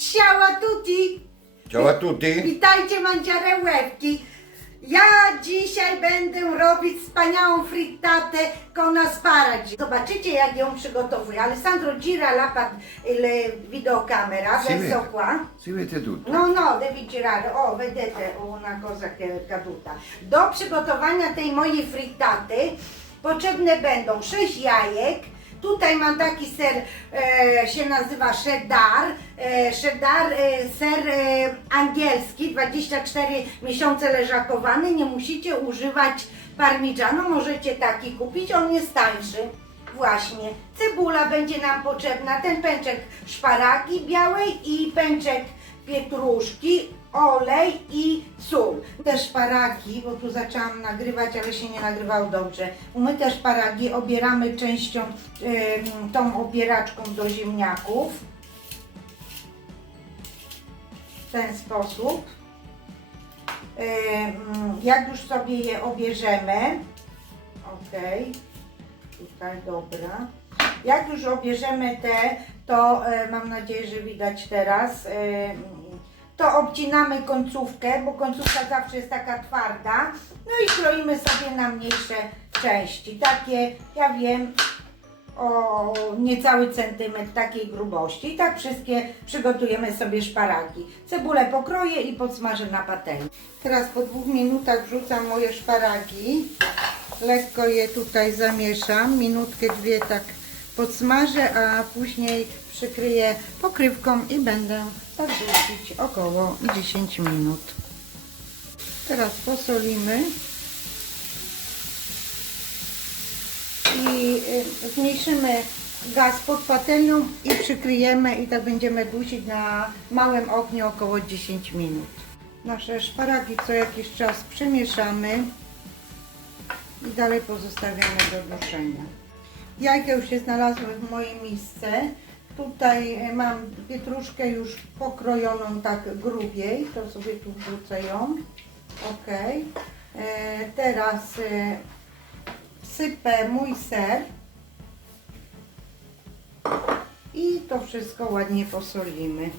Ciała tutti! Ciao a tutti. Witajcie mandziare łebki! Ja dzisiaj będę robić wspaniałą frittatę con asparagi. Zobaczycie jak ją przygotowuję. Alessandro gira la pat- il videocamera Si verso vede. qua. Si vede tutto. No, no, devi girare. O, vedete una cosa che è caduta. Do przygotowania tej mojej frittaty potrzebne będą 6 jajek. Tutaj mam taki ser, e, się nazywa cheddar. E, cheddar, e, ser e, angielski, 24 miesiące leżakowany. Nie musicie używać parmigiano, możecie taki kupić, on jest tańszy. Właśnie. Cebula będzie nam potrzebna, ten pęczek szparagi białej i pęczek pietruszki, olej i sól. Te szparagi, bo tu zaczęłam nagrywać, ale się nie nagrywało dobrze. Umyte szparagi obieramy częścią, tą obieraczką do ziemniaków. W ten sposób. Jak już sobie je obierzemy, okej, tutaj dobra. Jak już obierzemy te, to e, mam nadzieję, że widać teraz, to obcinamy końcówkę, bo końcówka zawsze jest taka twarda. No i kroimy sobie na mniejsze części. Takie, ja wiem, o niecały centymetr takiej grubości. I tak wszystkie przygotujemy sobie szparagi. Cebulę pokroję i podsmażę na patelni. Teraz po dwóch minutach wrzucam moje szparagi. Lekko je tutaj zamieszam, minutkę, dwie tak podsmażę, a później przykryję pokrywką i będę tak dusić około 10 minut. Teraz posolimy i y, zmniejszymy gaz pod patelnią i przykryjemy i tak będziemy dusić na małym ogniu około 10 minut. Nasze szparagi co jakiś czas przemieszamy i dalej pozostawiamy do duszenia. Jajka już się znalazły w mojej misce. Tutaj e, mam pietruszkę już pokrojoną tak grubiej, to sobie tu wrzucę ją. Ok. E, teraz e, sypę mój ser i to wszystko ładnie posolimy.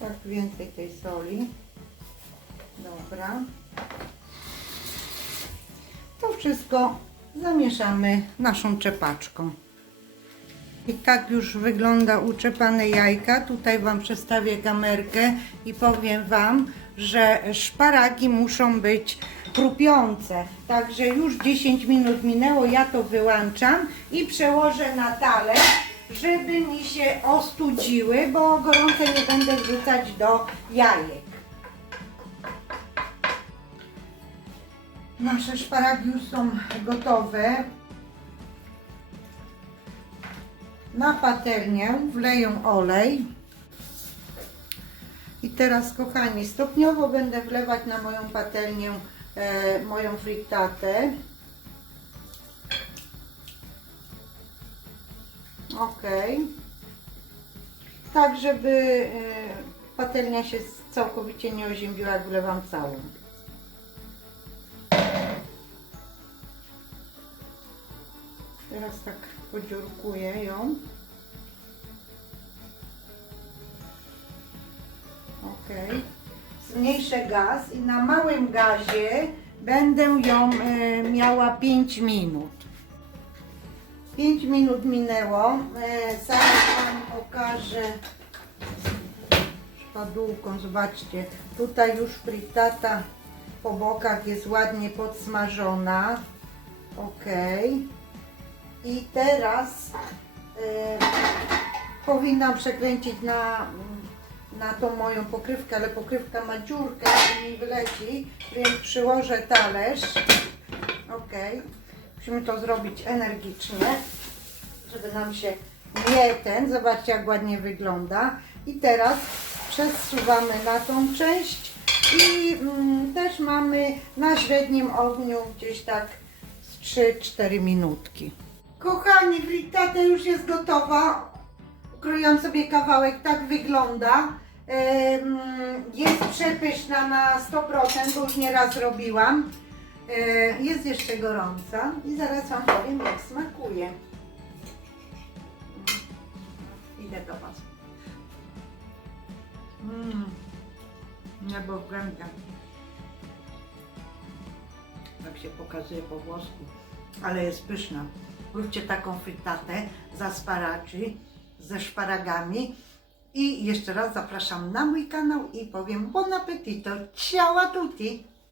Tak więcej tej soli. Dobra. To wszystko zamieszamy naszą czepaczką. I tak już wygląda uczepane jajka. Tutaj Wam przestawię kamerkę i powiem Wam, że szparagi muszą być chrupiące. Także już 10 minut minęło, ja to wyłączam i przełożę na talerz, żeby mi się ostudziły, bo gorące nie będę wrzucać do jajek. Nasze szparagi już są gotowe. Na patelnię wleję olej. I teraz, kochani, stopniowo będę wlewać na moją patelnię e, moją frittatę. Ok. Tak, żeby e, patelnia się całkowicie nie oziębiła, jak wlewam całą. Teraz tak podziurkuję ją. Ok. Zmniejszę gaz i na małym gazie będę ją e, miała 5 minut. 5 minut minęło. E, zaraz Wam pokażę szpadółką. Zobaczcie, tutaj już frittata po bokach jest ładnie podsmażona. Ok. I teraz e, powinnam przekręcić na, na tą moją pokrywkę, ale pokrywka ma dziurkę i mi wyleci, więc przyłożę talerz. Ok. Musimy to zrobić energicznie, żeby nam się nie ten. Zobaczcie jak ładnie wygląda. I teraz przesuwamy na tą część i mm, też mamy na średnim ogniu gdzieś tak z 3-4 minutki. Kochani, frittata już jest gotowa. Kroiłam sobie kawałek, tak wygląda. Jest przepyszna na 100%, bo już nieraz robiłam. E, jest jeszcze gorąca i zaraz Wam powiem jak smakuje. Idę do Was. Mmm, niebo w. Tak się pokazuje po włosku, ale jest pyszna. Róbcie taką frytatę z asparaczy, ze szparagami. I jeszcze raz zapraszam na mój kanał i powiem bon appetito. Ciao a tutti!